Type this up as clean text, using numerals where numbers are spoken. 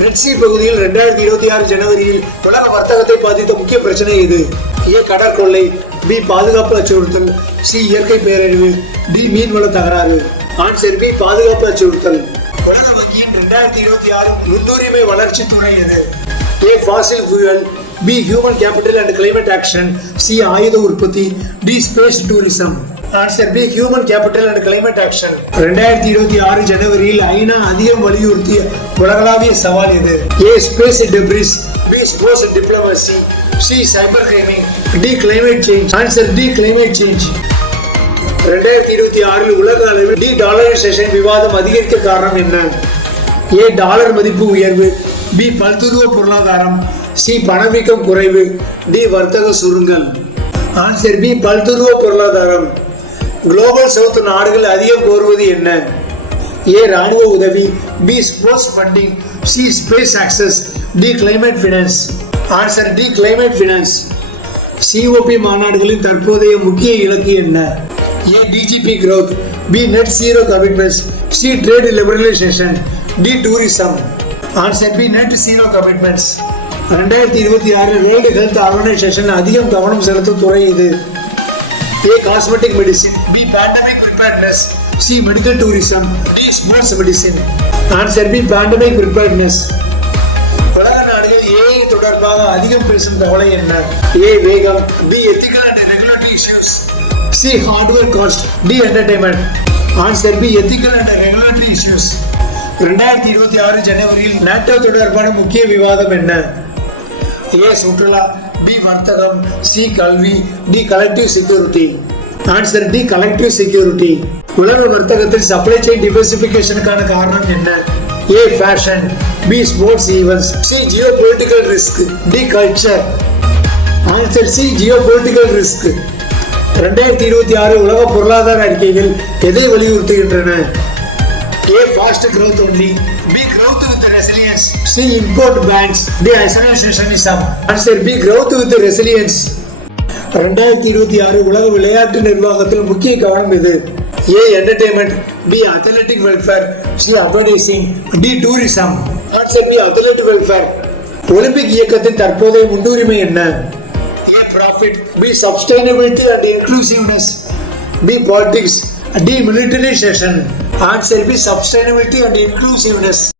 Red C பகுதியில் 2026 ஜனவரியில் உலக வர்த்தகத்தை பாதித்த முக்கிய பிரச்சனை இது. ஏ கடற்கொள்ளை, பி பாதுகாப்பு அச்சுறுத்தல், சி இயற்கை பேரழிவு, டி மீன்வள தகராறு. ஆன்சர் பி பாதுகாப்பு அச்சுறுத்தல். உலக வங்கியின் 2026 முன்னுரிமை வளர்ச்சி துறை எது? A fossil fuel, B human capital and climate action, C ஆயுத உற்பத்தி, D space tourism. Answer B human capital and climate action. 2026 ஜனவரியில் ஐநா அதிகம் வலியுறுத்திய உலகளாவிய சவால் எது? A space debris, B sports diplomacy, C cyber criming, D climate change. Answer D climate change. 2026 உலக அளவில் டி டாலரைசேஷன் விவாதம் அதிகரிக்க காரணம் என்ன? ஏ டாலர் மதிப்பு உயர்வு, பி பல்துருவ பொருளாதாரம், சி பணவீக்கம் குறைவு, டி வர்த்தக சுருங்கல். ஆன்சர் பி பல்துருவ பொருளாதாரம். குளோபல் சவுத் நாடுகள் அதிகம் கோருவது என்ன? ஏ ராணுவ உதவி, B sports funding, C space access, D climate finance. Answer D climate finance. COP மாநாடுகளின் தற்போதைய முக்கிய இலக்கு என்ன? ஏ டிஜிபி growth, B net zero commitments, C trade liberalisation, D tourism. Answer B net zero commitments. 2026 world health organisation அதிகம் கவனம் செலுத்தும் துறை இது. A cosmetic medicine, B pandemic preparedness, C medical tourism, D sports medicine. Answer B pandemic preparedness. உலக நாடுகள் AI தொடர்பாக அதிகம் பேசும் கவலை என்ன? ஏ வேகம், B ethical and regulatory issues, C hardware cost, D entertainment. Answer B ethical and regulatory issues. 2026 ஜனவரியில் NATO தொடர்பான முக்கிய விவாதம் என்ன? ஏ சுற்றுலா, பி வர்த்தகம், சி கல்வி, D collective security. Answer D collective security. உலக வர்த்தகத்தில் சப்ளை செயின் டிவர்சிபிகேஷனுக்கான காரணம் என்ன? A fashion, B sports events, C geopolitical risk, D culture. Answer C geopolitical risk. 2026 உலக பொருளாதார அறிக்கைகள் எதை வலியுறுத்துகின்றன? A fast growth only, B growth with resilience, C import bans, D isolationism. Answer B growth with resilience. 2026 உலக விளையாட்டு நிர்வாகத்தில் முக்கிய கவனம் எது? A entertainment, B athletic welfare, C advertising, D tourism. Answer B athletic welfare. Olympic இயக்கத்தின் தற்போதைய முன்னுரிமை என்ன? A profit, B sustainability and inclusiveness, B politics, D militarization. Answer B sustainability and inclusiveness.